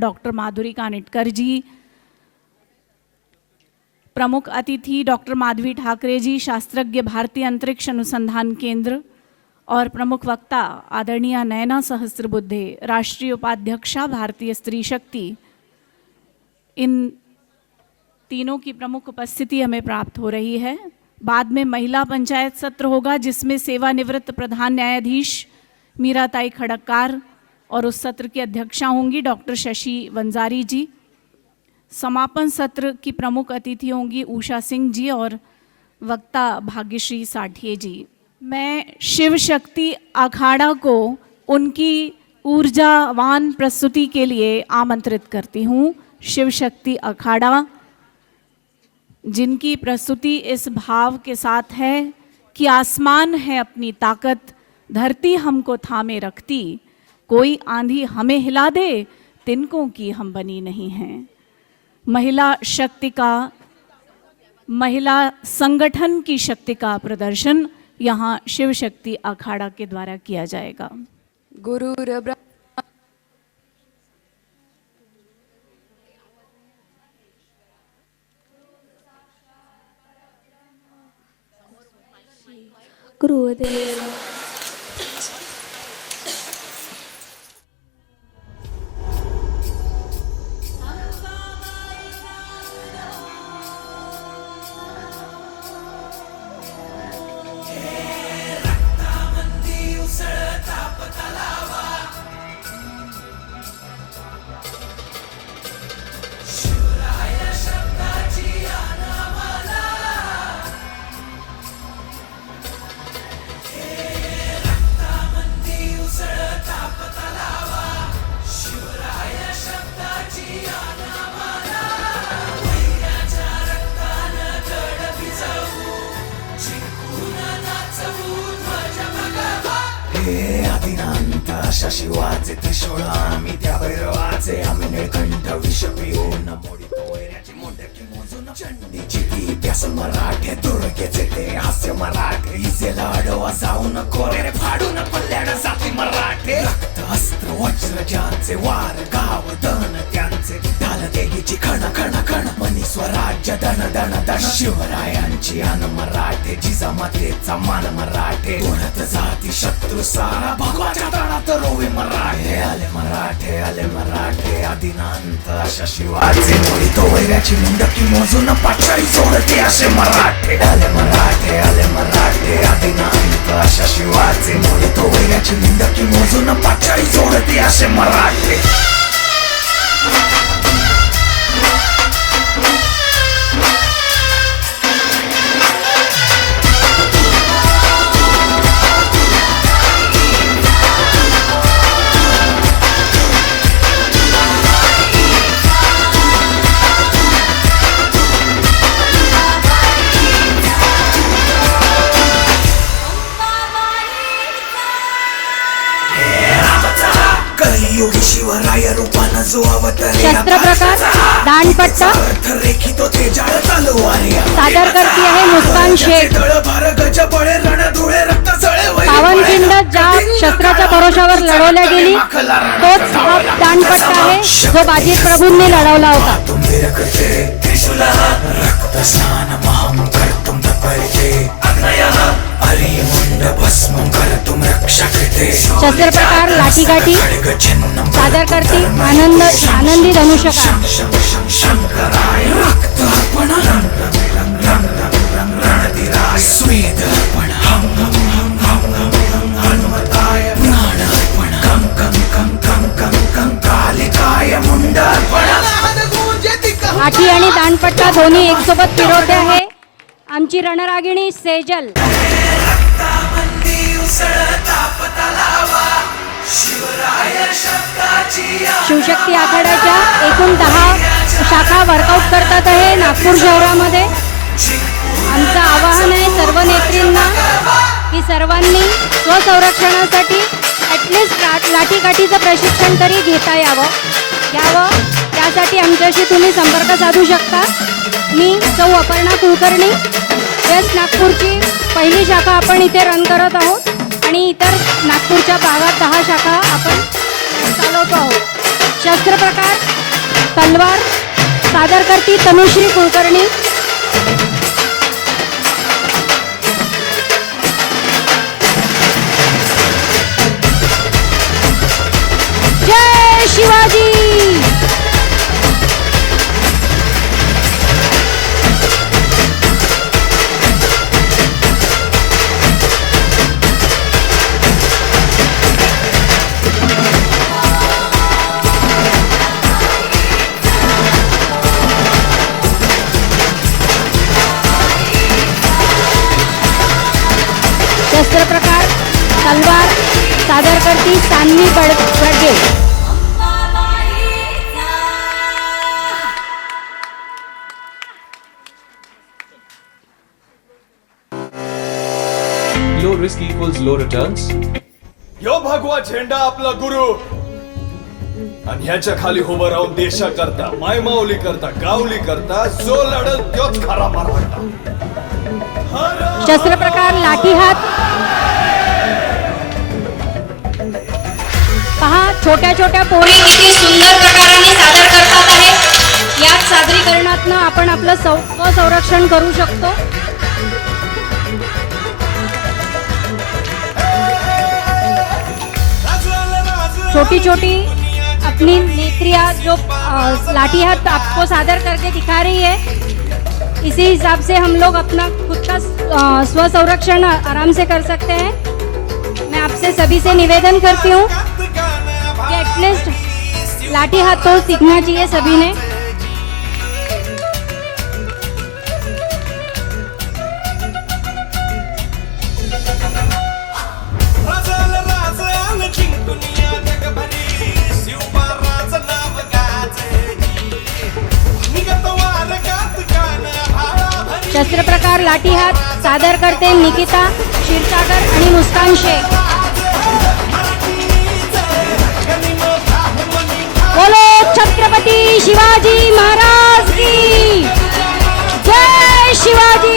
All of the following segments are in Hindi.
डॉक्टर माधुरी कानिटकर जी, प्रमुख अतिथि डॉक्टर माधवी ठाकरे जी, शास्त्रज्ञ भारतीय अंतरिक्ष अनुसंधान केंद्र, और प्रमुख वक्ता आदरणीय नयना सहस्त्रबुद्धे, राष्ट्रीय उपाध्यक्षा भारतीय स्त्री शक्ति, इन तीनों की प्रमुख उपस्थिति हमें प्राप्त हो रही है। बाद में महिला पंचायत सत्र होगा जिसमें सेवानिवृत्त प्रधान न्यायाधीश मीराताई खड़गकार और उस सत्र की अध्यक्षा होंगी डॉक्टर शशि वंजारी जी। समापन सत्र की प्रमुख अतिथि होंगी उषा सिंह जी और वक्ता भाग्यश्री साठिए जी। मैं शिव शक्ति अखाड़ा को उनकी ऊर्जावान प्रस्तुति के लिए आमंत्रित करती हूँ। शिव शक्ति अखाड़ा, जिनकी प्रस्तुति इस भाव के साथ है कि आसमान है अपनी ताकत, धरती हमको थामे रखती, कोई आंधी हमें हिला दे, तिनकों की हम बनी नहीं हैं। महिला शक्ति का, महिला संगठन की शक्ति का प्रदर्शन यहाँ शिव शक्ति अखाड़ा के द्वारा किया जाएगा। गुरुदेव आदिनांत अशा शिवाचे त्रिशूळ आम्ही त्या भैरवाचे, आम्ही निळकंठ विष पिऊन मोडितो वैऱ्याची मुंडकी मोजून, चंडीची ती प्यास मराठे, दुर्गेचे ते हास्य मराठे, इजेला अडवा जाऊन कोरेरे फाडून पल्ल्याड जाती मराठे, रक्त अस्त्र वज्र ज्यांचे वार गाव दन त्यांचे, ढाल देगीची खण खण खण, मनी स्वराज्य दन दन दन, शिवरायांची अन मराठे, जिजामातेचा मान मराठे, उडत जाती शत्रू सारा, भगवाच्या तळात रोवे मराठे, आले मराठे आले मराठे, आदिनांत अशा शिवाचे, मोडितो वैऱ्याची मुंडकी मोजून पाचाळी सोडते असे मराठे, आले मराठे आदिनांत अशा शिवाचे, मोडितो वैऱ्याची मुंडकी मोजून पाचाळी सोडते असे मराठे। कलियुगी शिवराय रूपानं जो अवतरे, शस्त्र प्रकार दांडपट्टा रेखितो ते जाळ तलवारी, सादर करती आहे मुस्कान शेख। भार गज बळे रण धुळे रक्त जळे, पावनखिंड ज्या शस्त्राच्या भरोशावर लढवल्या गेली तोच हा दांडपट्टा आहे जो बाजी प्रभूंनी लढवला होता। रक्त स्नान महम कर्तुम तपर्ते, मुंड भस्म कर्तुम रक्षा कृते, शस्त्र प्रकार लाठीकाठी सादर करती आनंदी धनुष्यकार। शंकराय रक्त अर्पण रणधीराय स्वेद अर्पण हनुमताय प्राण अर्पण कं कालिकाय मुंड अर्पण। लाठी आणि दांडपट्टा दोन्ही एक सोबत फिरवते आहे आमची रणरागिणी सेजल। शिवशक्ती आखाड्याच्या एकूण 10 शाखा वर्कआउट करतात आहे नागपूर शहरामध्ये। आमचं आवाहन आहे सर्व नेत्रींना की सर्वांनी स्वसंरक्षणासाठी ॲटलिस्ट लाठीकाठीचं प्रशिक्षण तरी घेता यावं। त्यासाठी आमच्याशी तुम्ही संपर्क साधू शकता। मी सौ अपर्णा कुलकर्णी, वेस्ट नागपूरची पहिली शाखा आपण इथे रन करत आहोत आणि इतर नागपूरच्या भागात 10 शाखा आपण चालवतो आहोत। शस्त्र प्रकार तलवार सादर करती तनुश्री कुलकर्णी. जय शिवाजी. शस्त्र प्रकार तलवार सादर करती Saanvi Badge. Low risk equals low returns. यो भगवा झेंडा आपला गुरु आणि ह्याच्या खाली उभं राहून देशाकरता मायमाऊली करता गावली करता जो लढल तोच खरा मराठा. शस्त्र प्रकार लाठी हात. पहा छोट्या छोट्या पोरी किती सुंदर प्रकाराने सादर करतात आहे. याच सादरीकरणातनं आपण आपलं स्वसंरक्षण करू शकतो. छोटी छोटी अपनी नेत्रियां जो लाठी हाथ आपको सादर करके दिखा रही है, इसी हिसाब से हम लोग अपना खुद का स्वसंरक्षण आराम से कर सकते हैं. मैं आपसे सभी से निवेदन करती हूँ कि एटलीस्ट लाठी हाथ तो सीखना चाहिए सभी ने. शस्त्र प्रकार लाठी हाथ सादर करते निकिता क्षीरसागर आणि मुस्कान शेख. बोलो छत्रपती शिवाजी महाराज की जय. शिवाजी.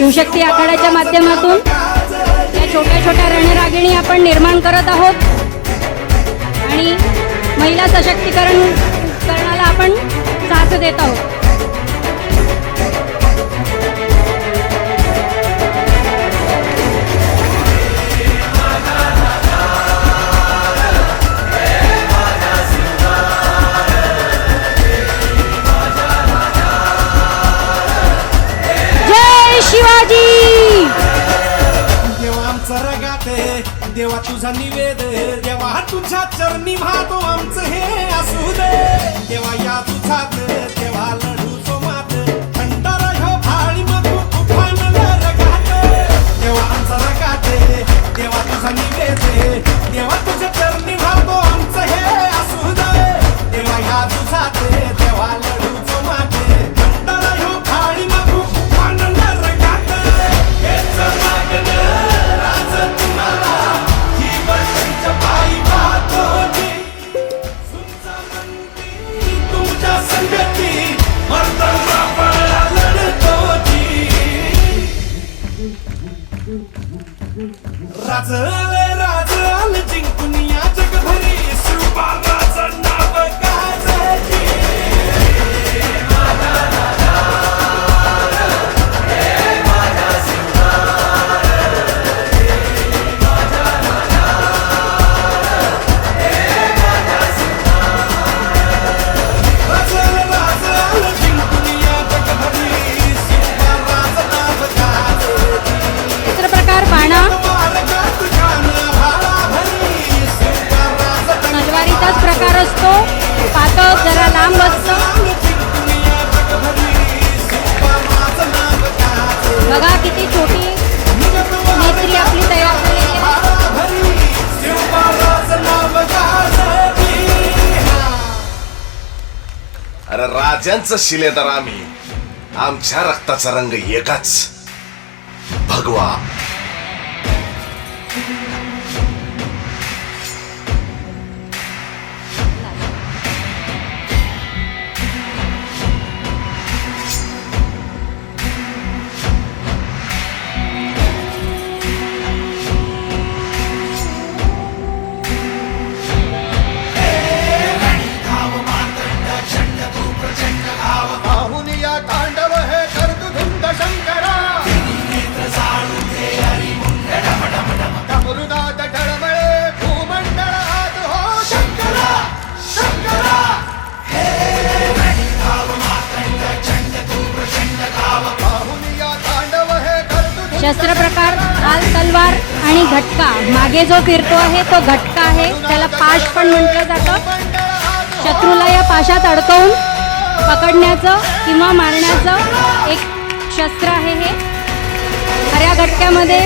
शिवशक्ती आखाड्याच्या माध्यमातून या छोट्या छोट्या रणरागिणी आपण निर्माण करत आहोत आणि महिला सशक्तीकरणाला आपण साथ देत आहोत. शिवाजी. देवा आमचा रगाते देवा तुझा निवेद देवा तुझ्या चरणी वाहतो आमचं हे असू दे. देवा या तुझात देवा लढू तो मात खंडारा ह्यो भाळी मधू तुफान रगात. देवा आमचा रगाते देवा तुझा निवेद देवा तुझ्या चरणी वाहतो आमचं हे असू दे. देवा या तुझात देवा लढू तो मात खंडारा ह्यो भाळी मधू तुफान राजले राजल जिंकून या जगभरी शिवबाबाचं नाव गाजली. राजले राजल जिंकून या जगभरी शिवबाबाचं नाव गाजली. चित्रप्रकार बाणा राजांचं शिलेदार आम्ही, आमच्या रक्ताचा रंग एकच, भगवा. पाहुनिया तांडव हे कर्तुधुंद शंकरा, डमरुनाद डळमळे भूमंडळात हो शंकरा शंकरा. पाहुनिया तांडव हे कर्तुधुंद शस्त्र प्रकार ढाल तलवार आणि घटका. मागे जो फिरतो आहे तो घटका आहे, त्याला पाश पण म्हटलं जातं. शत्रूला या पाशात अडकवून पकडण्याचं किंवा मारण्याचं एक शस्त्र आहे हे. खऱ्या घटक्यामध्ये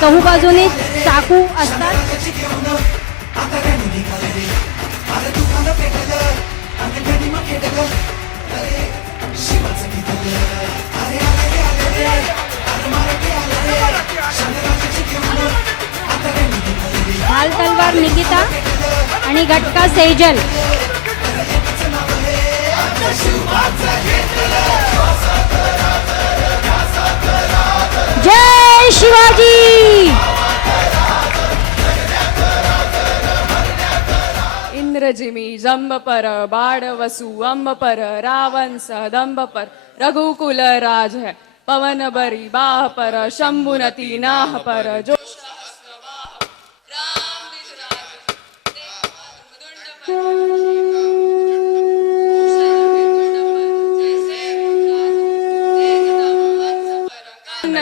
चहूबाजूने चाकू असतात. ढाल तलवार निकिता आणि घटका सेजल. जय शिवाजी. इंद्रजिमी जंब पर बाण वसु अंब पर रावण सदंब पर रघुकुल राज है पवन बरी बाह पर शंभुनती नाह पर जो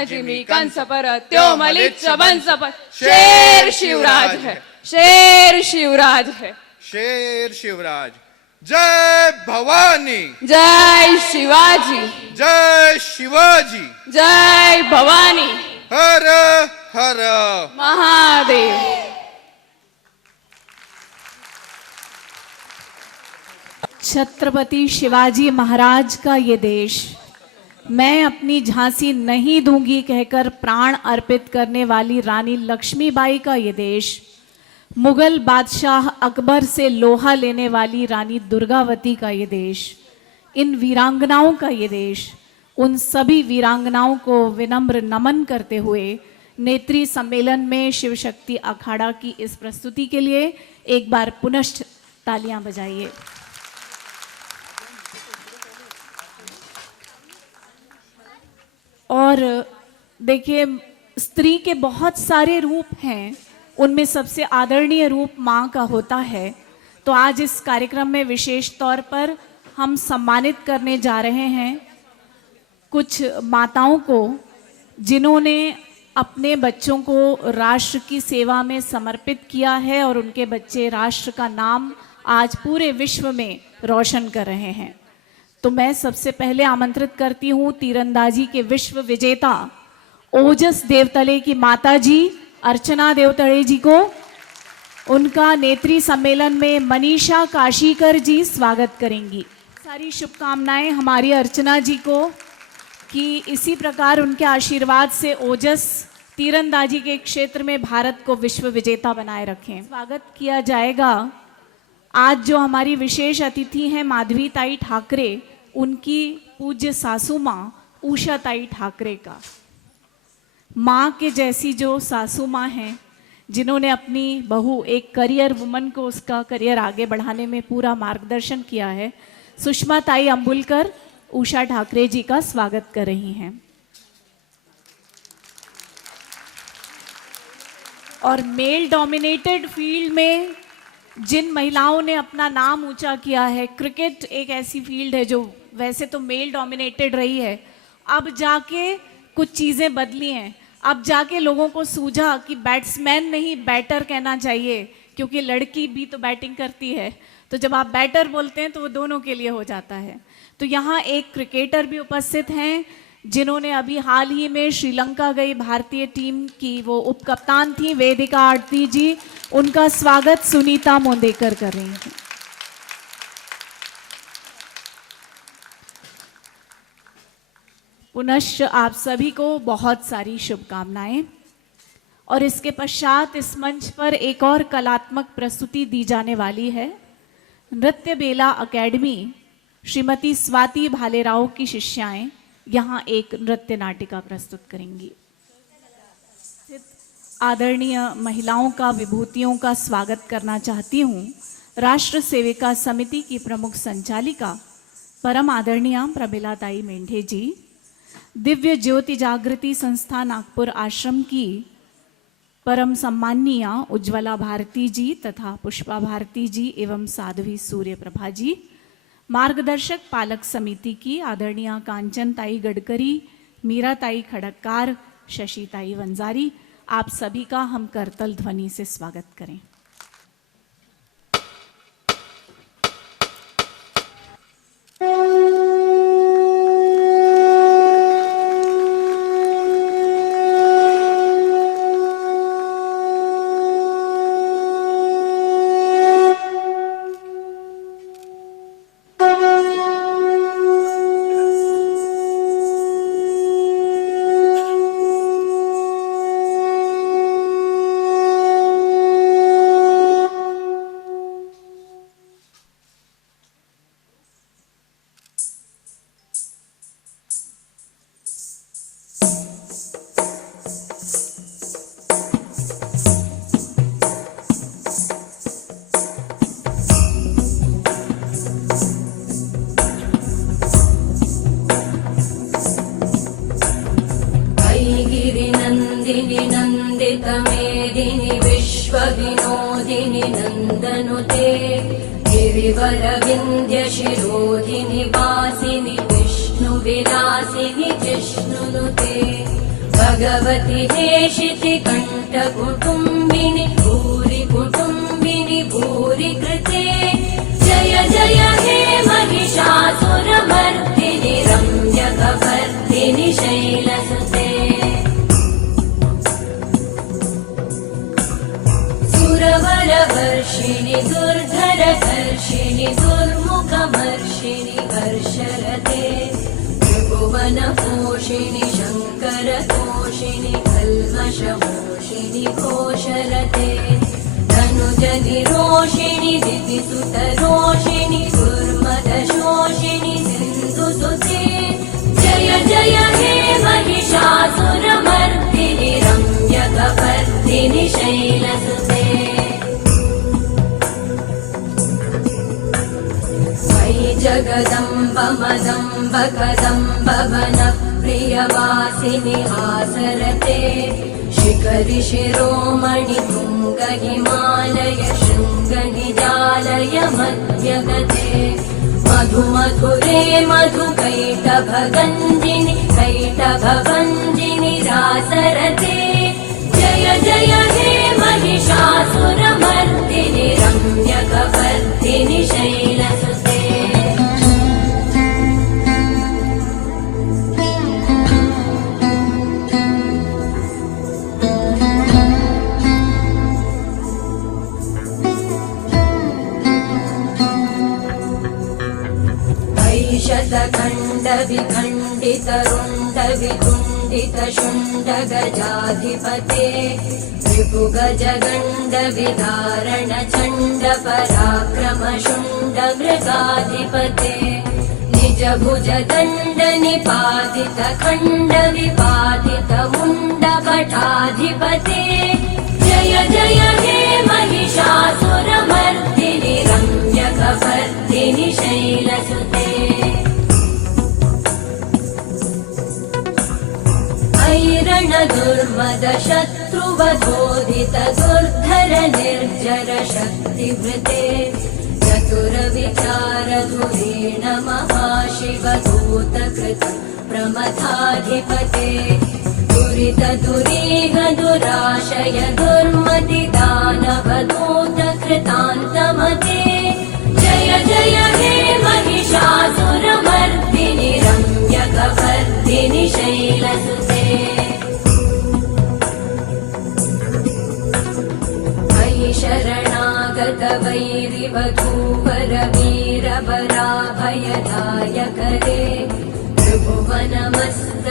जिमी कंस पर त्यो मलिच्छ वंश पर शेर शिवराज है, शेर शिवराज है. शेर शिवराज. जय भवानी, जय शिवाजी, जय शिवाजी, जय भवानी, हर हर महादेव. छत्रपति शिवाजी महाराज का ये देश, मैं अपनी झांसी नहीं दूंगी कहकर प्राण अर्पित करने वाली रानी लक्ष्मीबाई का ये देश, मुगल बादशाह अकबर से लोहा लेने वाली रानी दुर्गावती का ये देश, इन वीरांगनाओं का ये देश, उन सभी वीरांगनाओं को विनम्र नमन करते हुए नेत्री सम्मेलन में शिव शक्ति अखाड़ा की इस प्रस्तुति के लिए एक बार पुनश्च तालियां बजाइए. और देखिए, स्त्री के बहुत सारे रूप हैं, उनमें सबसे आदरणीय रूप माँ का होता है. तो आज इस कार्यक्रम में विशेष तौर पर हम सम्मानित करने जा रहे हैं कुछ माताओं को, जिन्होंने अपने बच्चों को राष्ट्र की सेवा में समर्पित किया है और उनके बच्चे राष्ट्र का नाम आज पूरे विश्व में रोशन कर रहे हैं. तो मैं सबसे पहले आमंत्रित करती हूँ तीरंदाजी के विश्व विजेता ओजस देवतले की माता जी अर्चना देवतले जी को. उनका नेत्री सम्मेलन में मनीषा काशीकर जी स्वागत करेंगी. सारी शुभकामनाएं हमारी अर्चना जी को कि इसी प्रकार उनके आशीर्वाद से ओजस तीरंदाजी के क्षेत्र में भारत को विश्व विजेता बनाए रखें. स्वागत किया जाएगा आज जो हमारी विशेष अतिथि हैं माधवी ताई ठाकरे, उनकी पूज्य सासू माँ उषा ताई ठाकरे का. माँ के जैसी जो सासू माँ हैं, जिन्होंने अपनी बहू एक करियर वुमन को उसका करियर आगे बढ़ाने में पूरा मार्गदर्शन किया है, सुषमा ताई अंबुलकर उषा ठाकरे जी का स्वागत कर रही हैं. और मेल डोमिनेटेड फील्ड में जिन महिलाओं ने अपना नाम ऊंचा किया है, क्रिकेट एक ऐसी फील्ड है जो वैसे तो मेल डोमिनेटेड रही है, अब जाके कुछ चीज़ें बदली हैं. अब जाके लोगों को सूझा कि बैट्समैन नहीं बैटर कहना चाहिए, क्योंकि लड़की भी तो बैटिंग करती है. तो जब आप बैटर बोलते हैं तो वो दोनों के लिए हो जाता है. तो यहाँ एक क्रिकेटर भी उपस्थित हैं, जिन्होंने अभी हाल ही में श्रीलंका गई भारतीय टीम की वो उप कप्तान थी, वेदिका आरती जी. उनका स्वागत सुनीता मोंदेकर कर रही हैं. पुनश्च आप सभी को बहुत सारी शुभकामनाएं। और इसके पश्चात इस मंच पर एक और कलात्मक प्रस्तुति दी जाने वाली है। नृत्य बेला अकेडमी श्रीमती स्वाति भालेराव की शिष्याएं यहाँ एक नृत्य नाटिका प्रस्तुत करेंगी। आदरणीय महिलाओं का विभूतियों का स्वागत करना चाहती हूँ राष्ट्र सेविका समिति की प्रमुख संचालिका परम आदरणीय प्रमिलाताई मेंढे जी, दिव्य ज्योति जागृति संस्था नागपुर आश्रम की परम सम्माननीय उज्ज्वला भारती जी तथा पुष्पा भारती जी एवं साध्वी सूर्य प्रभा जी, मार्गदर्शक पालक समिति की आदरणीय कांचनताई गडकरी, मीराताई खड़क्कार, शशिताई वंजारी, आप सभी का हम करतल ध्वनि से स्वागत करें। नन्दितमेदिनि विश्वविनोदिनि नन्दनुते गिरिवरविन्द्यशिरोधिनि वासिनि विष्णुविलासिनि जिष्णुनुते भगवति हेशिति कण्ठकुटुम्बिनि भूरि कुटुम्बिनि भूरि कृते जय जय हे महिषासुरमर्दिनि रम्यकवर्धिनि शैलसुते सुरवरवर्षिणि दुर्धरधर्षिणि दुर्मुखमर्षिणि हर्षरते त्रिभुवनपोषिणि शङ्करतोषिणि कल्मषमोषिणि घोषरते धनुजनिरोषिणि दितिसुतरोषिणि दुर्मदशोषिणि सिन्धुसुते जय जय हे महिषासुरमर्दिनि रम्यकवर्धिनि शैलसुते मयि जगदम्ब मदम्ब कदम्ब वनप्रियवासिनि आसरते शिखरि शिरोमणि तुङ्ग हिमालय शृङ्ग निजालय मध्यगते मधुमधुरे मधुकैटभगञ्जिनि कैटभभञ्जिनि रासरते जय जय हे महिषासुरमर्दिनि रम्यकवर्धिनि शैलसुते शतखण्ड विखण्डित रुण्ड विकुण्डित शुण्ड गजाधिपते रिपुगज गण्ड विदारण चण्ड पराक्रम शुण्ड मृगाधिपते निज भुज दण्ड निपातित खण्ड विपातित मुण्ड भटाधिपते जय जय हे महिषासुरमर्दिनि रम्यकवर्धिनि शैलसुते ऐरण दुर्मद शत्रुवधोदित दुर्धर निर्जर शक्तिवृते चतुर विचार धुरेण महाशिवदूतकृत प्रमथाधिपते दुरित दुरीह दुराशय दुर्मति दानव दूत कृतान्तमते जय जय हे महिषासुरमर्दिनि रम्यकवर्धिनि शैलसुते मयि शरणागत वैरिवधूवर वीरवराभयदायकरे त्रिभुवनमस्त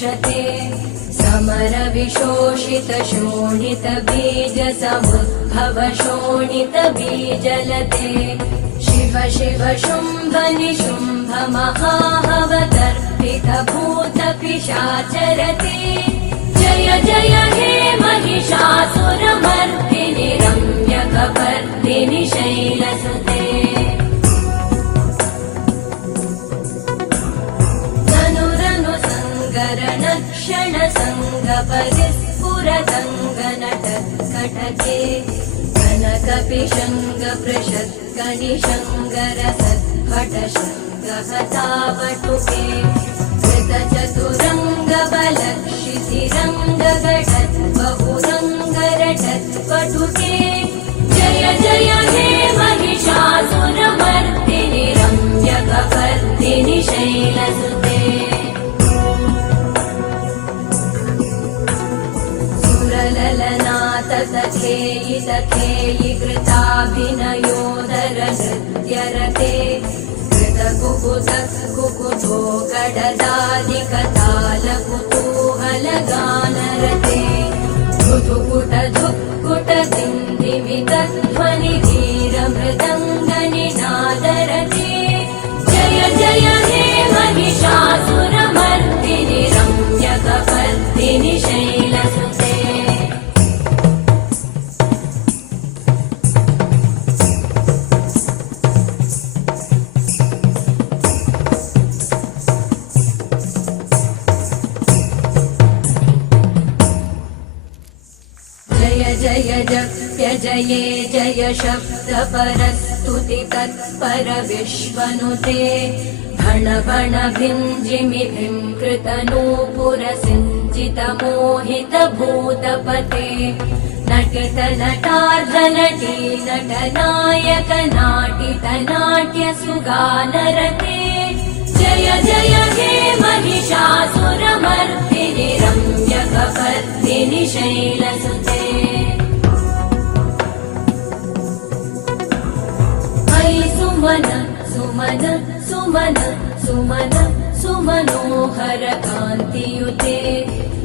विशते समरविशोषितशोणितबीजसमुद्भवशोणितबीजलते शिव शिव शुम्भ निशुम्भ महावदर्पितभूतपिशाचरते जय जय हे महिषासुरमर्दिनि रम्यकपर्दिनि शैलसुते तनुरनु सङ्गरणक्षण सङ्गपरिस्फुरदङ्गनटकटके कनकपिशङ्गपृषत्कनिशङ्गरसद्भटशङ्गहतावटुके कृतचतुरङ्गबलक्षितिरङ्गघटद्बहुरङ्गरटत्पटुके जय जय हे महिषासुरमर्दिनि रम्यकपर्दिनि शैलसुते सुरललनाथसखेयि सखेयि कृताभिनयोदरनृत्यरते कृतकुकुतो कडदादिकतालकुतूहलगानरते धुधुकुट दिन्दिमितध्वनिधीरमृदङ्गनिनादरते जय जय हे महिषासुरमर्दिनि रम्यकपर्दिनि शैलसुते जय जप्य जये जय शब्द परस्तुति तत्पर विश्वनुते भण भण भिञ्जिमि कृतनूपुर सिञ्चित मोहित भूतपते नटित नटार्ध नटी नटनायक नाटित नाट्य सुगानरते जय जय हे महिषासुरमर्दिनि रम्यकपर्दिनि शैलसुते सुमन सुमन सुमन सुमन सुमनोहर कान्तियुते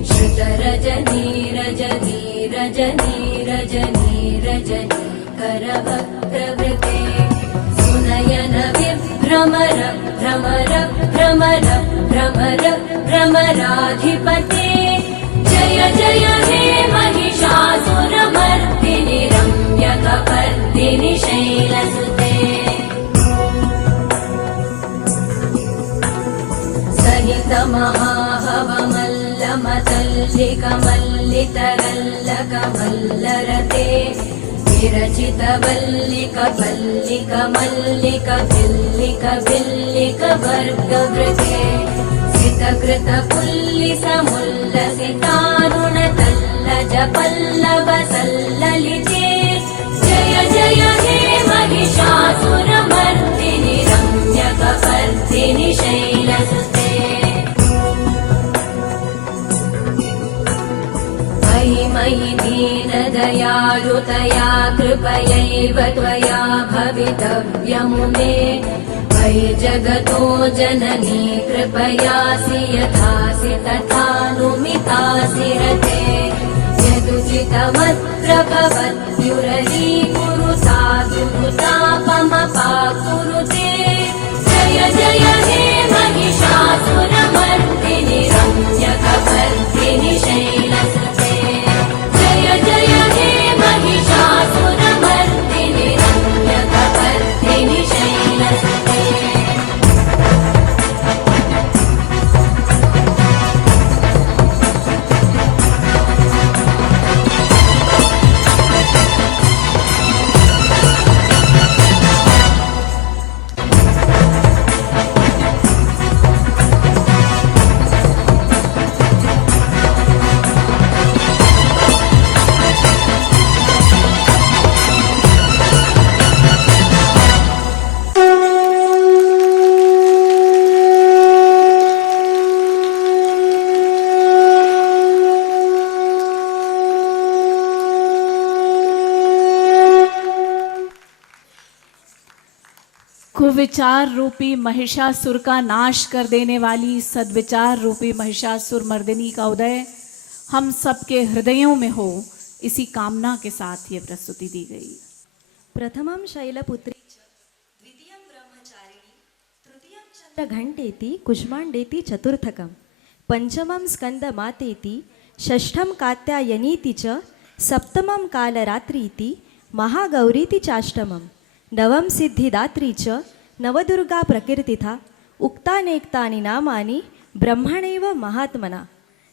श्रुत रजनी रजनी रजनी रजनी रजनी करवक्त्रवृते सुनयन विभ्रमर भ्रमर भ्रमर भ्रमर भ्रमराधिपते जय जय हे महिषासुरमर्दिनि रम्यकपर्दिनि शैलसुते महाहवमल्लमतल्लिकमल्लितरल्लकमल्लरते विरचितवल्लिकपल्लिकमल्लिकभिल्लिकभिल्लिकवर्गवृते सितकृतपुल्लिसमुल्लसितारुणतल्लजपल्लवसल्ललिते जय जय हे महिषासुरमर्दिनि रम्यकपर्दिनि शैलसुते मयि दीनदयालुतया कृपयैव त्वया भवितव्यमुने मयि जगतो जननी कृपयासि यथासि तथानुमितासि रते यदुचितमत्प्रभवद्युरलीकुरु साधुतापमपाकुरुते जय जय हे महिषासुरमर्दिनि रम्यकपर्दिनि शैलसुते जय जय हे महिषासुरमर्दिनि रम्यकपर्दिनि शैलसुते कुविचार रूपी महिषासुर का नाश कर देने वाली सद्विचार रूपी महिषासुर मर्दिनी का उदय हम सबके हृदयों में हो, इसी कामना के साथ ये प्रस्तुति दी गई। प्रथमं शैलपुत्री च द्वितीयं ब्रह्मचारिणी तृतीयं चन्द्रघण्टेति कुष्माण्डेति चतुर्थकं पंचमं स्कन्दमातेति षष्ठं कात्यायनीति च सप्तमं कालरात्रीति महागौरीति चाष्टमं नवम सिद्धिदात्री च नवदुर्गा प्रकीर्तिथा उक्तानेक्तानि नामानि ब्रह्मणैव महात्मना।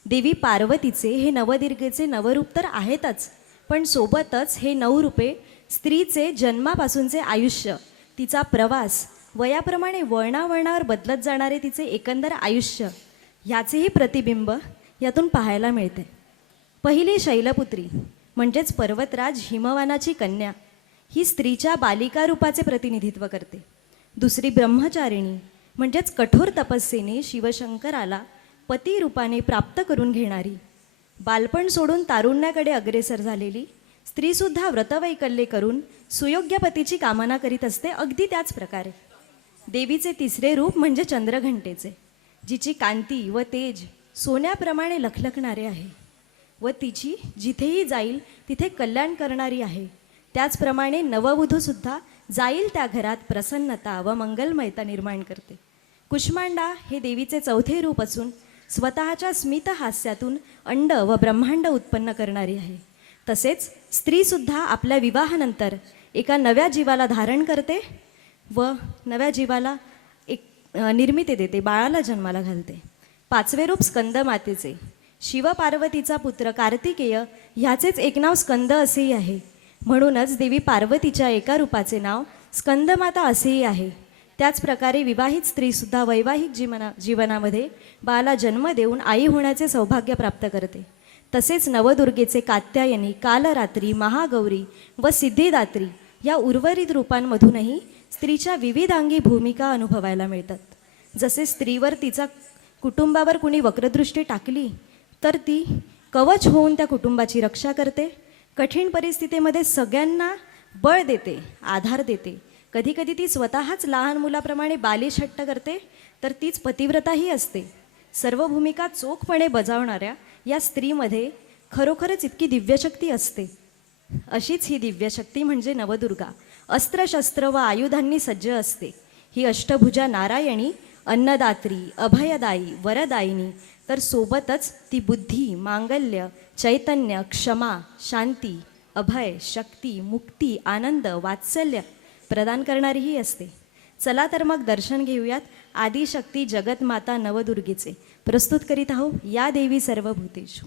देवी पार्वतीचे हे नवदुर्गेचे नवरूप तर आहेतच, पण सोबतच हे नऊ रूपे स्त्रीचे जन्मापासूनचे आयुष्य, तिचा प्रवास, वयाप्रमाणे वळणावळणावर बदलत जाणारे तिचे एकंदर आयुष्य ह्याचेही प्रतिबिंब यातून पाहायला मिळते। पहिली शैलपुत्री म्हणजेच पर्वतराज हिमवानाची कन्या ही स्त्रीच्या बालिका रूपाचे प्रतिनिधित्व करते। दुसरी ब्रह्मचारिणी म्हणजेच कठोर तपस्येने शिवशंकराला पती रूपाने प्राप्त करून घेणारी, बालपण सोडून तारुण्याकडे अग्रेसर झालेली स्त्रीसुद्धा व्रतवैकल्ये करून सुयोग्य पतीची कामना करीत असते। अगदी त्याच प्रकारे देवीचे तिसरे रूप म्हणजे चंद्रघंटेचे, जिची कांती व तेज सोन्याप्रमाणे लखलखणारे आहे व तिची जिथेही जाईल तिथे कल्याण करणारी आहे। त्याचप्रमाणे नववधूसुद्धा जाईल त्या घरात प्रसन्नता व मंगलमयता निर्माण करते। कुष्मांडा हे देवीचे चौथे रूप असून स्वतःच्या स्मित हास्यातून अंड व ब्रह्मांड उत्पन्न करणारी आहे। तसेच स्त्रीसुद्धा आपल्या विवाहानंतर एका नव्या जीवाला धारण करते व नव्या जीवाला एक निर्मिती देते, बाळाला जन्माला घालते। पाचवे रूप स्कंदमातेचे, शिवपार्वतीचा पुत्र कार्तिकेय ह्याचेच एक नाव स्कंद असेही आहे, म्हणूनच देवी पार्वतीच्या एका रूपाचे नाव स्कंदमाता असेही आहे। त्याचप्रकारे विवाहित स्त्रीसुद्धा वैवाहिक जीवनामध्ये बाळाला जन्म देऊन आई होण्याचे सौभाग्य प्राप्त करते। तसेच नवदुर्गेचे कात्यायनी, कालरात्री, महागौरी व सिद्धिदात्री या उर्वरित रूपांमधूनही स्त्रीच्या विविधांगी भूमिका अनुभवायला मिळतात। जसे स्त्रीवर तिचा कुटुंबावर कुणी वक्रदृष्टी टाकली तर ती कवच होऊन त्या कुटुंबाची रक्षा करते, कठीण परिस्थितीमध्ये सगळ्यांना बळ देते, आधार देते। कधीकधी ती स्वतःच लहान मुलाप्रमाणे बालिश हट्ट करते, तर तीच पतिव्रताही असते। सर्व भूमिका चोखपणे बजावणाऱ्या या स्त्रीमध्ये खरोखरच इतकी दिव्यशक्ती असते। अशीच ही दिव्यशक्ती म्हणजे नवदुर्गा अस्त्रशस्त्र व आयुधांनी सज्ज असते। ही अष्टभुजा नारायणी अन्नदात्री, अभयदायी, वरदायिनी, तर सोबतच ती बुद्धी, मांगल्य, चैतन्य, क्षमा, शांती, अभय, शक्ती, मुक्ती, आनंद, वात्सल्य प्रदान करणारीही असते। चला तर मग दर्शन घेऊयात आदिशक्ती जगतमाता नवदुर्गेचे। प्रस्तुत करीत आहो या देवी सर्वभूतेषु।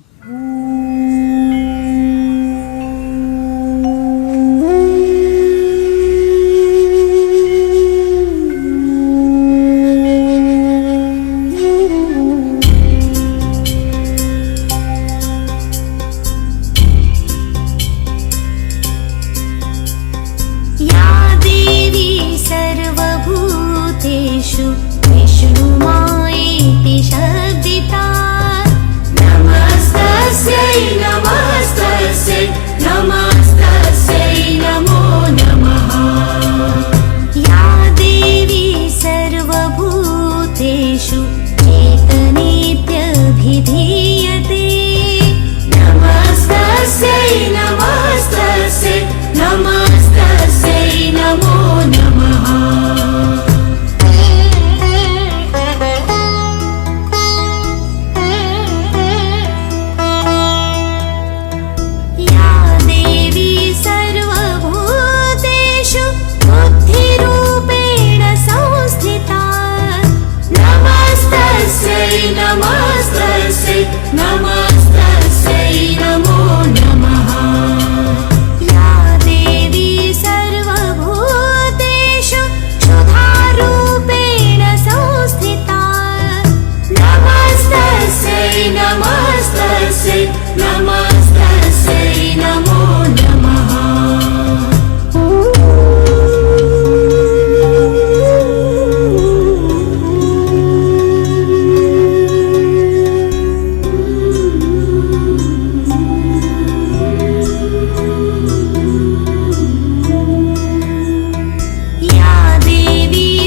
देवी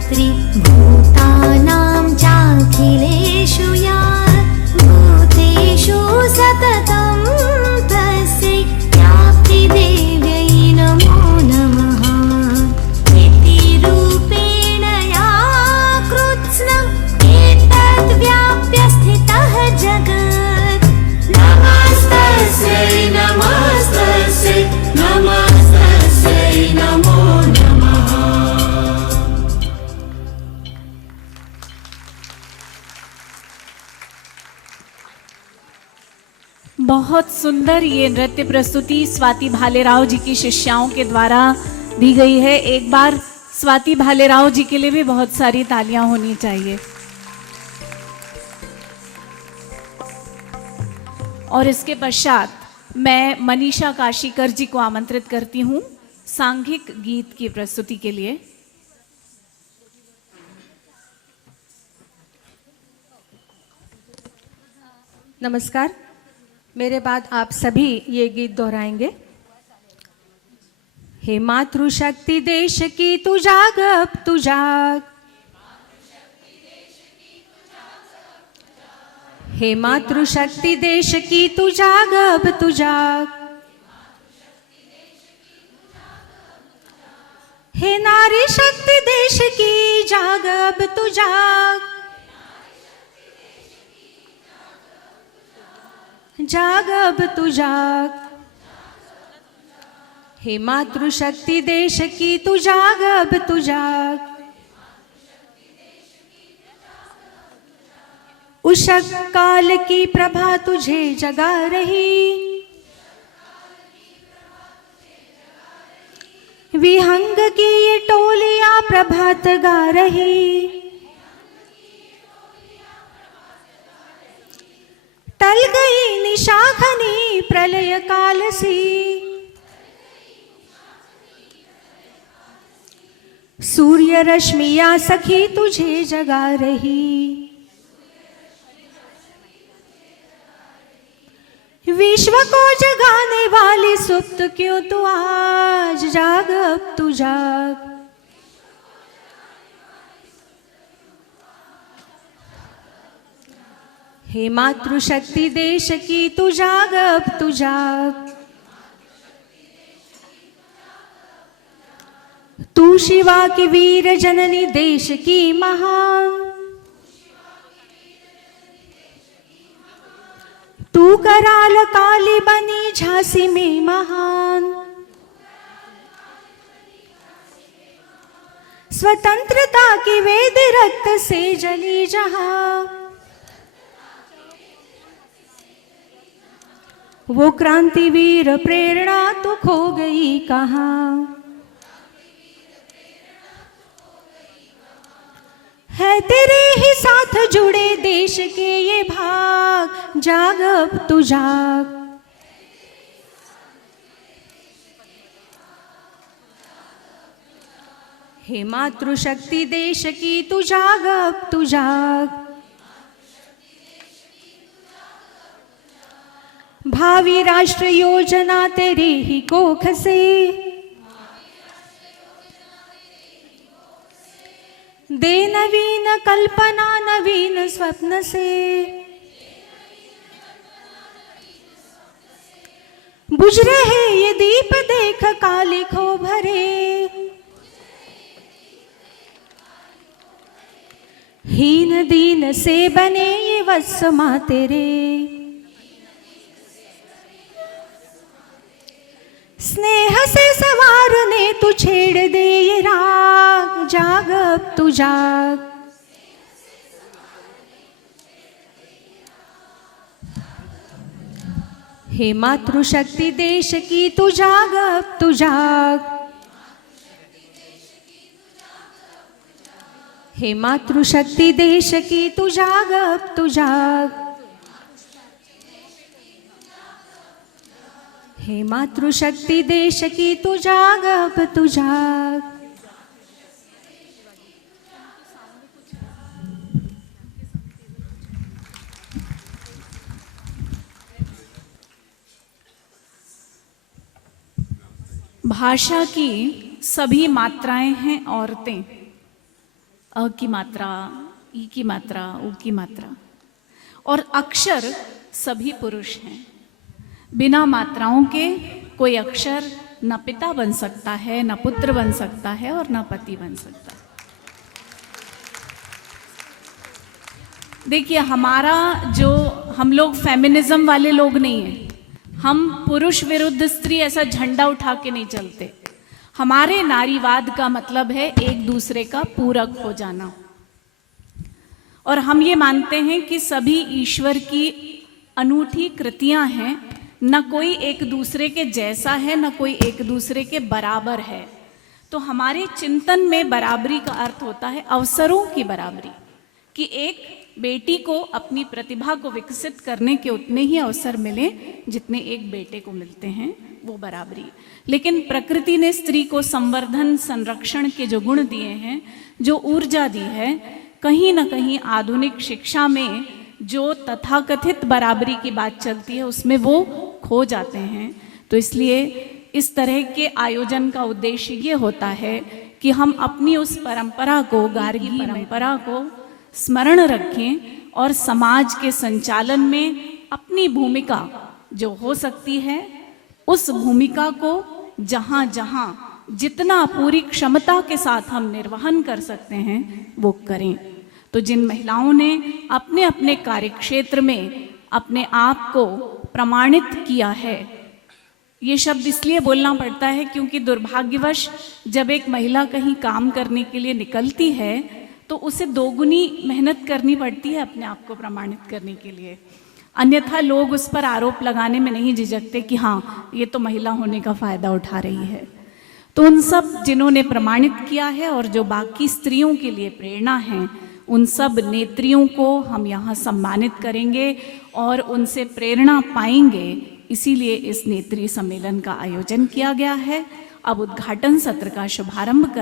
धात्री भूतानां चाखिलेषु या भूतेषु सततं तस्यै व्याप्तिदेव्यै नमो नमः इति रूपेण या कृत्स्नम् एतद्व्याप्य स्थितः जगत् नमस्तस्यै नमस्तस्यै नमस्तस्यै नमो नमः। बहुत सुंदर ये नृत्य प्रस्तुति स्वाति भालेराव जी की शिष्याओं के द्वारा दी गई है। एक बार स्वाति भालेराव जी के लिए भी बहुत सारी तालियां होनी चाहिए। और इसके पश्चात मैं मनीषा काशीकर जी को आमंत्रित करती हूँ सांघिक गीत की प्रस्तुति के लिए। नमस्कार। मेरे बाद आप सभी ये गीत दोहराएंगे। हे मातृशक्ति देश की तू जाग, अब तू जाग। हे मातृशक्ति देश की तू जाग, अब तू जाग। हे नारी शक्ति देश की जाग, अब तू जाग। जाग अब तू जाग। हे मातृशक्ति देश की तू जाग, अब तू जाग। उषक काल की प्रभा तुझे जगा रही, विहंग की ये टोलियां प्रभात गा रही। टल गई निशाखनी प्रलय काल सी, सूर्य रश्मियां सखी तुझे जगा रही। विश्व को जगाने वाली सुप्त क्यों तू आज, जाग अब तू जाग। हे मातृशक्ति देश की तू जाग, अब तू जाग। तू शिवा की वीर जननी देश की महान, तू कराल काली बनी झांसी में महान। स्वतंत्रता की वेद रक्त से जली जहां, वो क्रांतिवीर प्रेरणा तो खो गई कहाँ। है तेरे ही साथ जुड़े देश के ये भाग, जाग अब तू जाग। हे मातृशक्ति देश की तू जाग, अब तू जाग। भावी राष्ट्र योजना तेरे ही कोख से, दे नवीन कल्पना नवीन स्वप्न से। बुझ रहे ये दीप देख काली खो भरे, हीन दीन से बने ये वत्स माँ तेरे। स्नेह से सवारने तू छेड़ दे ये राग, जाग अब तू जाग। हे मातृशक्ति देश की तू जाग, अब तू जाग। हे मातृशक्ति देश की तू जाग, अब तू जाग। हे मातृशक्ति देश की तू जाग, अब तू जाग। भाषा की सभी मात्राएं हैं औरतें। अ की मात्रा, ई की मात्रा, उ की मात्रा, और अक्षर सभी पुरुष हैं। बिना मात्राओं के कोई अक्षर न पिता बन सकता है, न पुत्र बन सकता है और न पति बन सकता है। देखिए, हमारा जो, हम लोग फेमिनिज्म वाले लोग नहीं हैं। हम पुरुष विरुद्ध स्त्री ऐसा झंडा उठा के नहीं चलते। हमारे नारीवाद का मतलब है एक दूसरे का पूरक हो जाना, और हम ये मानते हैं कि सभी ईश्वर की अनूठी कृतियां हैं। न कोई एक दूसरे के जैसा है, न कोई एक दूसरे के बराबर है। तो हमारे चिंतन में बराबरी का अर्थ होता है अवसरों की बराबरी, कि एक बेटी को अपनी प्रतिभा को विकसित करने के उतने ही अवसर मिले जितने एक बेटे को मिलते हैं, वो बराबरी। लेकिन प्रकृति ने स्त्री को संवर्धन, संरक्षण के जो गुण दिए हैं, जो ऊर्जा दी है, कहीं ना कहीं आधुनिक शिक्षा में जो तथाकथित बराबरी की बात चलती है उसमें वो खो जाते हैं। तो इसलिए इस तरह के आयोजन का उद्देश्य ये होता है कि हम अपनी उस परंपरा को, गार्गी परंपरा को स्मरण रखें और समाज के संचालन में अपनी भूमिका जो हो सकती है उस भूमिका को जहाँ जहाँ जितना पूरी क्षमता के साथ हम निर्वहन कर सकते हैं वो करें। तो जिन महिलाओं ने अपने अपने कार्यक्षेत्र में अपने आप को प्रमाणित किया है, ये शब्द इसलिए बोलना पड़ता है क्योंकि दुर्भाग्यवश जब एक महिला कहीं काम करने के लिए निकलती है तो उसे दोगुनी मेहनत करनी पड़ती है अपने आप को प्रमाणित करने के लिए। अन्यथा लोग उस पर आरोप लगाने में नहीं झिझकते कि हाँ, ये तो महिला होने का फ़ायदा उठा रही है। तो उन सब जिन्होंने प्रमाणित किया है और जो बाकी स्त्रियों के लिए प्रेरणा है, उन सब नेत्रियों को हम यहाँ सम्मानित करेंगे और उनसे प्रेरणा पाएंगे। इसीलिए इस नेत्री सम्मेलन का आयोजन किया गया है। अब उद्घाटन सत्र का शुभारंभ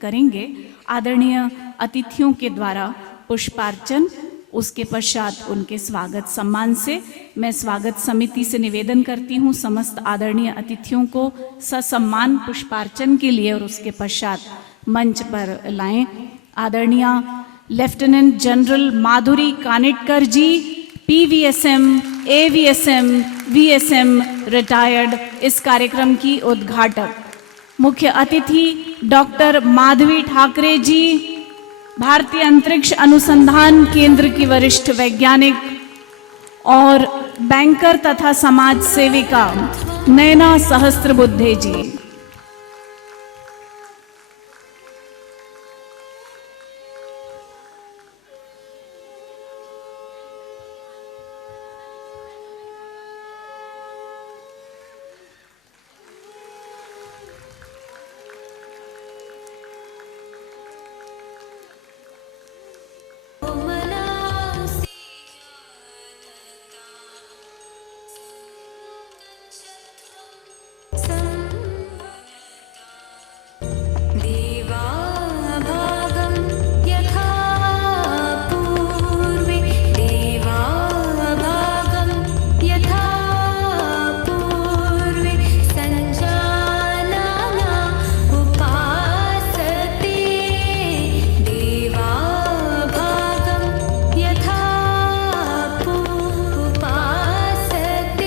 करेंगे आदरणीय अतिथियों के द्वारा पुष्पार्चन। उसके पश्चात उनके स्वागत सम्मान से मैं स्वागत समिति से निवेदन करती हूँ समस्त आदरणीय अतिथियों को ससम्मान पुष्पार्चन के लिए और उसके पश्चात मंच पर लाएं। आदरणीय लेफ्टिनेंट जनरल माधुरी कानिटकर जी, PVSM, AVSM, VSM रिटायर्ड, इस कार्यक्रम की उद्घाटक। मुख्य अतिथि डॉक्टर माधवी ठाकरे जी, भारतीय अंतरिक्ष अनुसंधान केंद्र की वरिष्ठ वैज्ञानिक और बैंकर तथा समाज सेविका नैना सहस्त्रबुद्धे जी।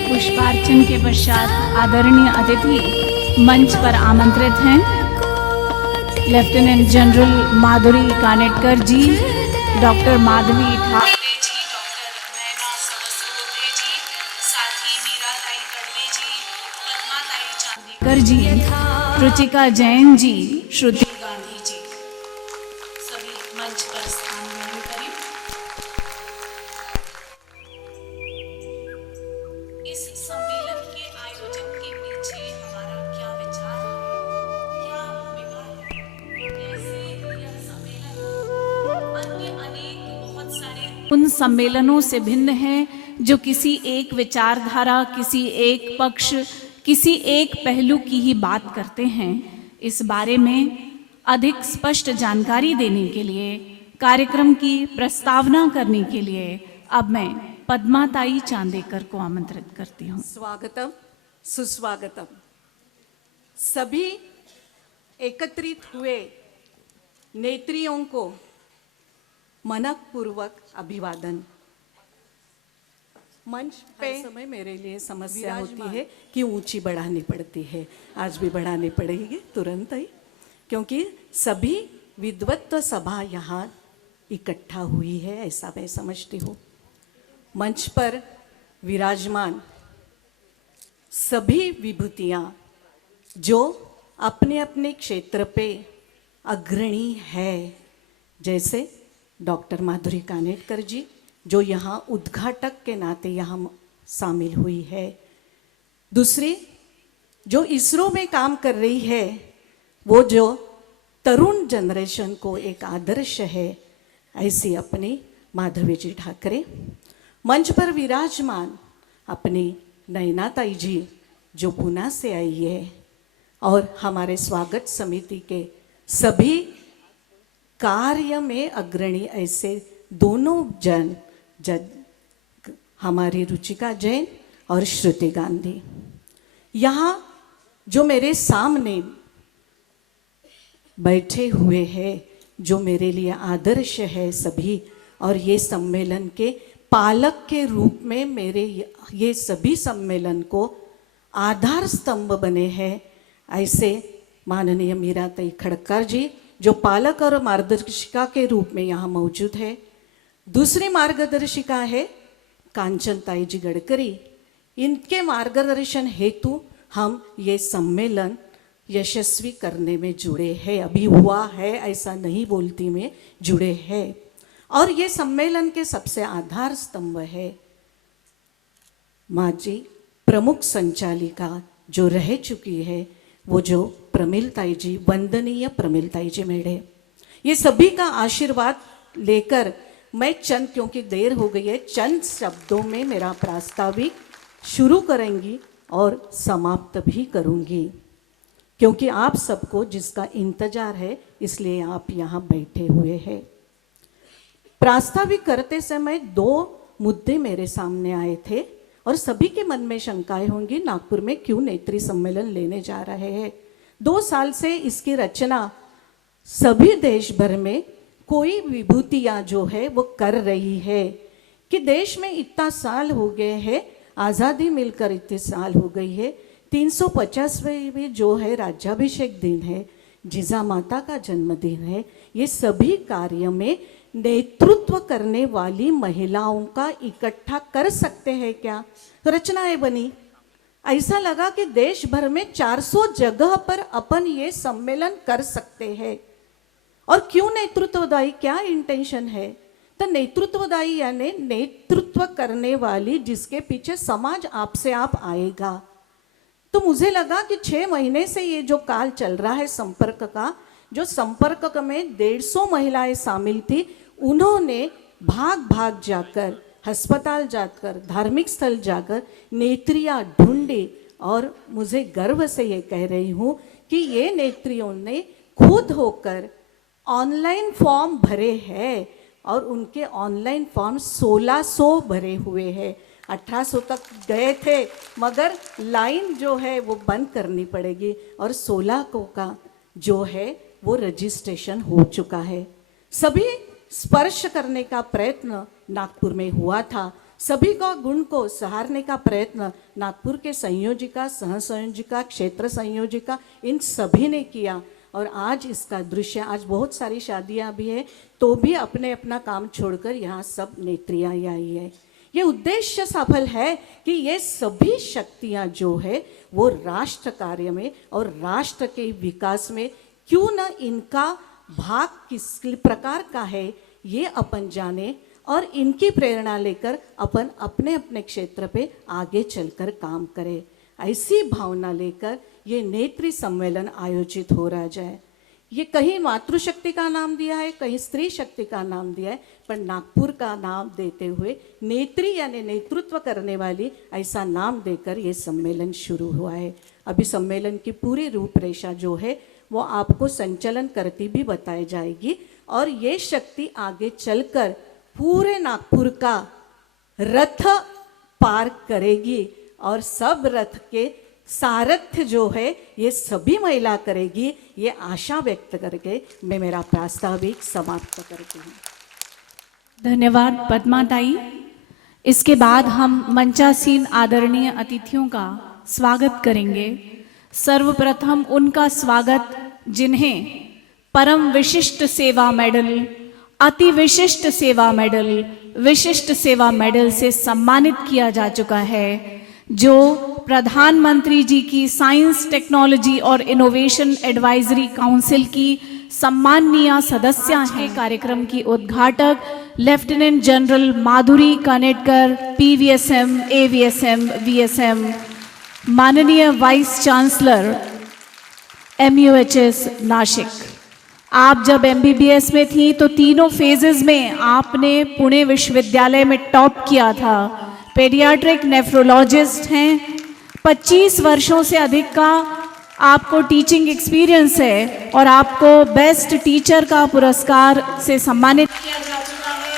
पुष्पार्चन के पश्चात आदरणीय अतिथि मंच पर आमंत्रित हैं लेफ्टिनेंट जनरल माधुरी कानिटकर जी, डॉक्टर माधवी ठाकरे जी, डॉक्टर नैना सहस्त्रबुद्धे जी, साथी मीराताई कड़वे जी, पद्माताई चांदीकर जी, रुचिका जैन जी, श्रुति गांधी जी, सभी मंच पर स्थान ग्रहण करें। इस सम्मेलन के आयोजन के पीछे हमारा क्या विचार है, क्या भूमिका है, कैसे यह सम्मेलन अन्य अनेक बहुत सारे उन सम्मेलनों से भिन्न है जो किसी एक विचारधारा, किसी एक पक्ष, किसी एक पहलू की ही बात करते हैं। इस बारे में अधिक स्पष्ट जानकारी देने के लिए, कार्यक्रम की प्रस्तावना करने के लिए अब मैं पद्माताई चांदेकर को आमंत्रित करती हूँ। स्वागतम, सुस्वागतम। सभी एकत्रित हुए नेत्रियों को मनपूर्वक अभिवादन। मंच पे समय मेरे लिए समस्या होती है कि ऊंची बढ़ानी पड़ती है, आज भी बढ़ानी पड़ेगी तुरंत ही, क्योंकि सभी विद्वत्व सभा यहाँ इकट्ठा हुई है, ऐसा मैं समझती हूँ। मंच पर विराजमान सभी विभूतियाँ जो अपने अपने क्षेत्र पे अग्रणी है, जैसे डॉक्टर माधुरी कानेटकर जी जो यहाँ उद्घाटक के नाते यहाँ शामिल हुई है। दूसरी जो इसरो में काम कर रही है, वो जो तरुण जनरेशन को एक आदर्श है, ऐसी अपनी माधवी जी ठाकरे। मंच पर विराजमान अपनी नैनाताई जी जो पूना से आई है, और हमारे स्वागत समिति के सभी कार्य में अग्रणी ऐसे दोनों जन हमारी रुचिका जैन और श्रुति गांधी। यहाँ जो मेरे सामने बैठे हुए हैं, जो मेरे लिए आदर्श है सभी, और ये सम्मेलन के पालक के रूप में मेरे ये सभी सम्मेलन को आधार स्तंभ बने हैं, ऐसे माननीय मीराताई खड़कर जी जो पालक और मार्गदर्शिका के रूप में यहाँ मौजूद है। दूसरी मार्गदर्शिका है कांचनताई जी गडकरी। इनके मार्गदर्शन हेतु हम ये सम्मेलन यशस्वी करने में जुड़े हैं, अभी हुआ है ऐसा नहीं बोलती मैं, जुड़े हैं। और ये सम्मेलन के सबसे आधार स्तंभ है माँ जी प्रमुख संचालिका जो रह चुकी है, वो जो प्रमिलताई जी, वंदनीय प्रमिलताई जी मेढ़े। ये सभी का आशीर्वाद लेकर मैं चंद, क्योंकि देर हो गई है, चंद शब्दों में मेरा प्रास्ताविक शुरू करेंगी और समाप्त भी करूंगी, क्योंकि आप सबको जिसका इंतजार है इसलिए आप यहाँ बैठे हुए हैं। प्रास्ताविक करते समय 2 मुद्दे मेरे सामने आए थे और सभी के मन में शंकाएं होंगी, नागपुर में क्यों नेत्री सम्मेलन लेने जा रहे हैं। 2 साल से इसकी रचना सभी देश भर में कोई विभूतियाँ जो है वो कर रही है कि देश में इतना साल हो गए हैं, आज़ादी मिलकर इतने साल हो गई है, 350वें भी जो है राज्याभिषेक दिन है, जिजा माता का जन्मदिन है, ये सभी कार्य में नेतृत्व करने वाली महिलाओं का इकट्ठा कर सकते हैं क्या? रचनाएं बनी, ऐसा लगा कि देश भर में 400 जगह पर अपन ये सम्मेलन कर सकते हैं। और क्यों नेतृत्वदायी, क्या इंटेंशन है? तो नेतृत्वदायी यानी नेतृत्व करने वाली, जिसके पीछे समाज आपसे आप आएगा। तो मुझे लगा कि 6 महीने से ये जो काल चल रहा है संपर्क का, जो संपर्क में 150 महिलाएं शामिल थी, उन्होंने भाग भाग जाकर, अस्पताल जाकर, धार्मिक स्थल जाकर नेत्रियां ढूंढी। और मुझे गर्व से ये कह रही हूँ कि ये नेत्रियों ने खुद होकर ऑनलाइन फॉर्म भरे हैं, और उनके ऑनलाइन फॉर्म 1600 भरे हुए हैं। 1800 तक गए थे, मगर लाइन जो है वो बंद करनी पड़ेगी, और 16 को का जो है वो रजिस्ट्रेशन हो चुका है। सभी स्पर्श करने का प्रयत्न नागपुर में हुआ था, सभी का गुण को सहारने का प्रयत्न नागपुर के संयोजिका, सह संयोजिका, क्षेत्र संयोजिका, इन सभी ने किया। और आज इसका दृश्य, आज बहुत सारी शादियां भी है, तो भी अपने अपना काम छोड़कर यहाँ सब नेत्रियां आई है। ये उद्देश्य सफल है कि ये सभी शक्तियां जो है वो राष्ट्र कार्य में और राष्ट्र के विकास में, क्यों न इनका भाग किस प्रकार का है ये अपन जाने, और इनकी प्रेरणा लेकर अपन अपने अपने क्षेत्र पे आगे चलकर काम करें। ऐसी भावना लेकर ये नेत्री सम्मेलन आयोजित हो रहा जाए। ये कहीं मातृशक्ति का नाम दिया है, कहीं स्त्री शक्ति का नाम दिया है, पर नागपुर का नाम देते हुए नेत्री यानी नेतृत्व करने वाली, ऐसा नाम देकर ये सम्मेलन शुरू हुआ है। अभी सम्मेलन की पूरी रूपरेखा जो है वो आपको संचालन करती भी बताई जाएगी, और ये शक्ति आगे चलकर पूरे नागपुर का रथ पार करेगी, और सब रथ के सारथ्य जो है ये सभी महिला करेगी। ये आशा व्यक्त करके मैं मेरा प्रास्ताविक समाप्त करती हूँ। धन्यवाद पद्माताई। इसके बाद हम मंचासीन आदरणीय अतिथियों का स्वागत करेंगे। सर्वप्रथम उनका स्वागत जिन्हें परम विशिष्ट सेवा मेडल, अति विशिष्ट सेवा मेडल, विशिष्ट सेवा मेडल से सम्मानित किया जा चुका है, जो प्रधानमंत्री जी की साइंस टेक्नोलॉजी और इनोवेशन एडवाइजरी काउंसिल की सम्माननीय सदस्य हैं। कार्यक्रम की उद्घाटक लेफ्टिनेंट जनरल माधुरी कानेटकर, PVSM, AVSM, VSM, माननीय वाइस चांसलर MUHS नासिक। आप जब MBBS में थी तो तीनों फेजेस में आपने पुणे विश्वविद्यालय में टॉप किया था। पेडियाट्रिक नेफ्रोलॉजिस्ट हैं, 25 वर्षों से अधिक का आपको टीचिंग एक्सपीरियंस है और आपको बेस्ट टीचर का पुरस्कार से सम्मानित किया जा चुका है।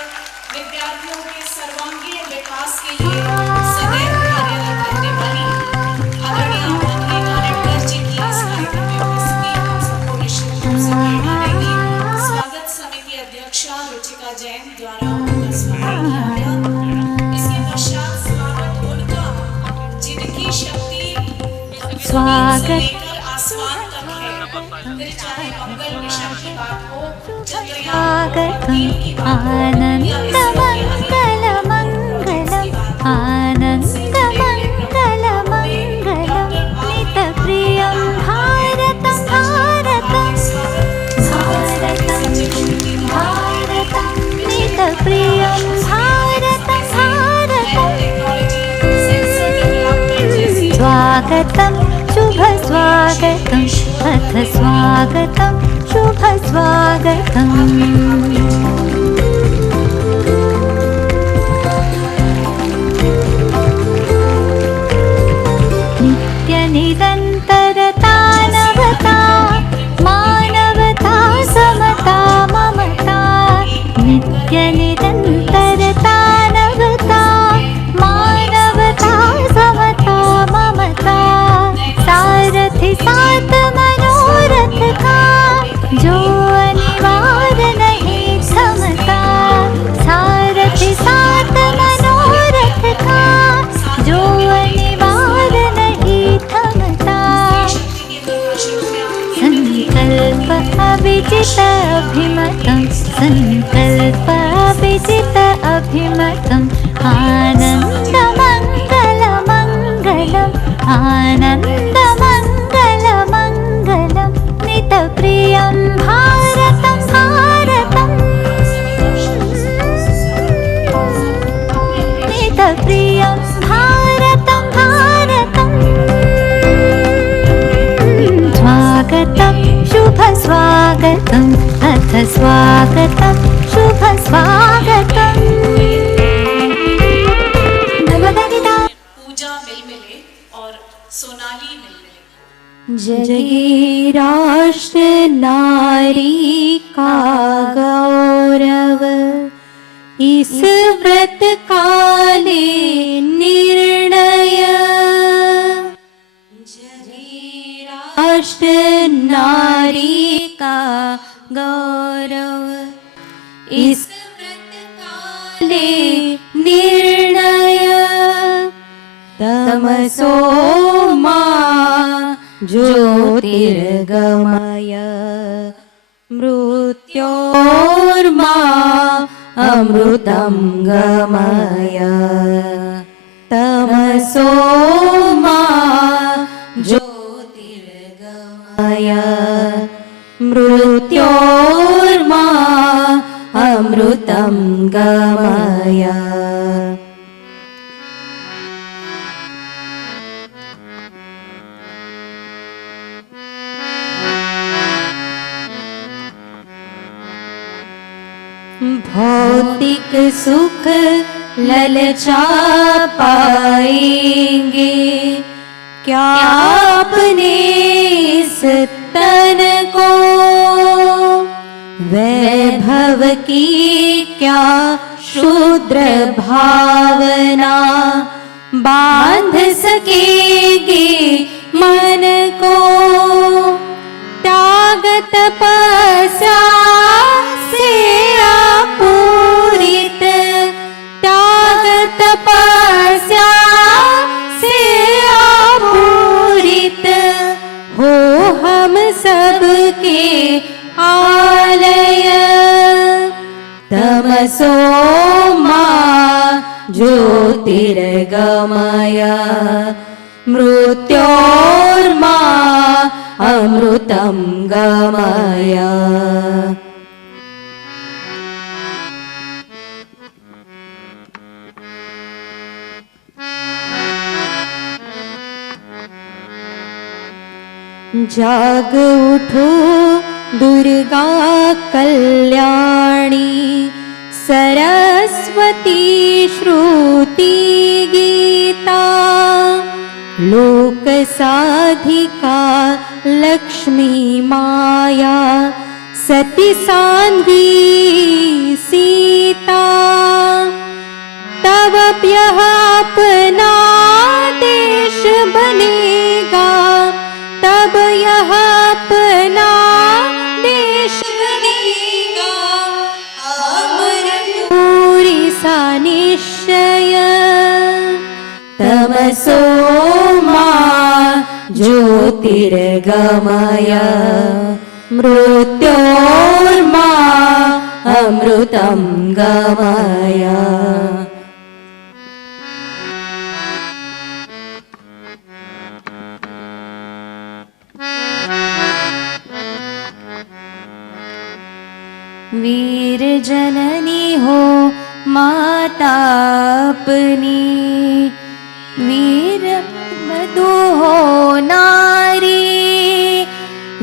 विद्यार्थियों के सर्वांगीण विकास के लिए सदैव कार्यरत रहने वाली आदरणीय माधुरी कानेटकर जी की इस कार्यक्रम में उपस्थिति हम सबको निश्चित रूप से प्रेरणा देगी। स्वागत समिति अध्यक्षा रुचिका जैन द्वारा उनका स्वागत किया गया। इसके पश्चात स्वागत उनका जिनकी शक्ति स्वागत आसमान तक है। फिर चाहे मंगल मिशन की बात हो, स्वागतम् आनन्दमङ्गलमङ्गलम् आनन्दमङ्गलमङ्गलम् नितप्रियं भारतं भारतं भारतं भारतं नितप्रियं भारतं भारतं स्वागतं शुभ स्वागतम् अथ स्वागतं शुभ स्वागतम् नित्यनिरन्तरता नवता मानवता समता ममता नित्यनिरन्तरता नवता मानवता समता ममता सारथि साथ मनोरथ का जो अनिवार्य नहीं क्षमता सारथि साथ मनोरथ का जो अनिवार्य नहीं क्षमता संकल्प अभिजित अभिमतं संकल्प अभिजित अभिमतं आनन्दमङ्गलमङ्गलम् आनन्दमङ्गलमङ्गलं नितप्रियं भारतं भारतं नितप्रियं भारतं भारतं स्वागतं शुभ स्वागतम् अथ स्वागतं शुभ स्वागतम् पूजा मिलमिले और सोनाली मिलमिले। जगी राष्ट्र नारी का गौरव इस व्रत काले निर्णय जगी राष्ट्र नारी का गौरव इस व्रत काले निर्णय तमसो मा ज्योतिर्गमय मृत्योर्मा अमृतं गमय तमसो मा ज्योतिर्गमय मृत्योर्मा अमृतं गमय भौतिक सुख ललचा पाएंगे क्या अपने इस तन को वैभव की क्या शूद्र भावना बांध सकेगी मन को त्याग तपस्या से पूरित तमसो मा ज्योतिर्गमय मृत्योर्मा अमृतं गमय जाग उठो दुर्गा कल्याणी सरस्वती श्रुति गीता लोक साधिका लक्ष्मी माया सती सान्वी सीता तब अपना देश बनेगा तब यह अपना देश बनेगा अमर पूरी सा निश्चय तमसो मा ज्योतिर्गमय मृत्योर्मा अमृतं गमय वीर जननी हो माता अपनी वीर मधु हो नारी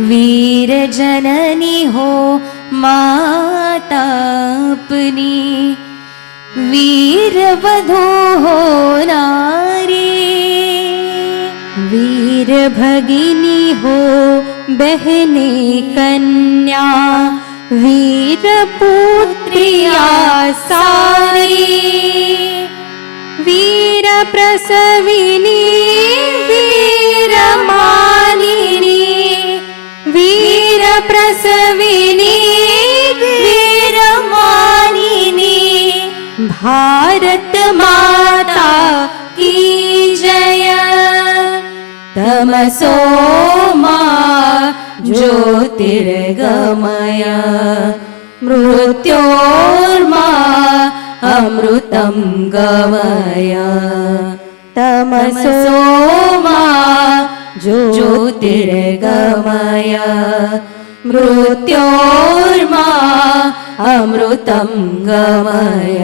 वीर जननी हो माता अपनी वीर वधू हो नारी वीर भगिनी हो बहने कन्या वीर पुत्रिया सारी वीर प्रसविनी वीर मानिनी वीर प्रसविनी वीर मानिनी भारत माता की जय तमसो मा ज्योतिर्गमय मृत्योर्मा अमृतं गमय तमसो मा ज्योतिर्गमय मृत्योर्मा अमृतं गमय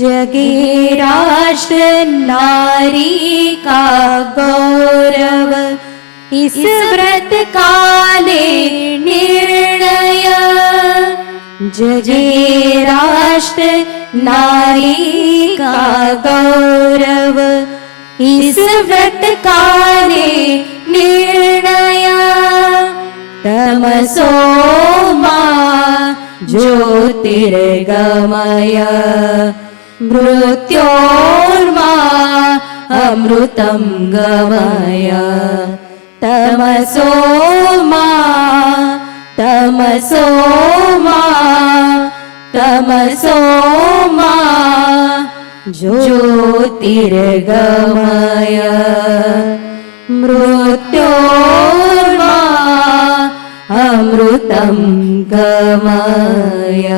जगे राष्ट्र नारी का गौरव इस व्रत काले निर्णय जगे राष्ट्र नारी का गौरव इस व्रत काले निर्णय तमसो मा ज्योतिर्गमय मृत्योर्मा अमृतं गमय तमसो मा तमसो मा तमसो मा ज्योतिर्गमय मृत्योर्मा अमृतं गमय